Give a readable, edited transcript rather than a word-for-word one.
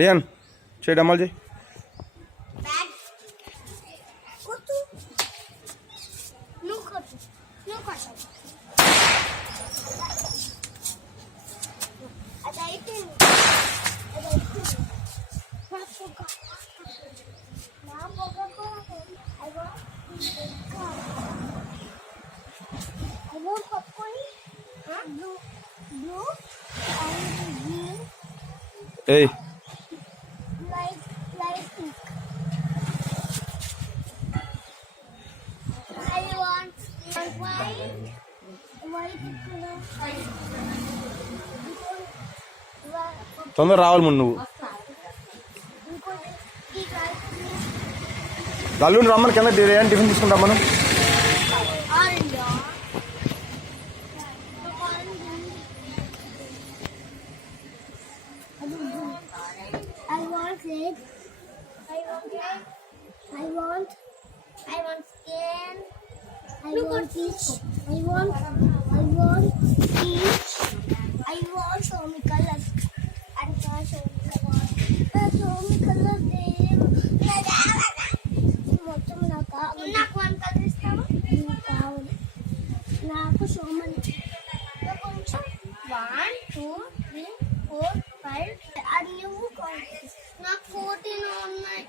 రియాన్ చేయడం అమలు చేయి. ఏయ్ తొందర రావాలి ముందు నువ్వు. అల్లుండి రమ్మని కింద టిఫిన్ తీసుకుంటాం మనం. I want peach. I want so many colors. And show me colors. మొత్తం నాకు వన్ కలర్ ఇస్తావా? నాకు సో మనీ కొంచెం 1 2 3 4 5 అన్ని నాకు 14 ఉన్నాయి.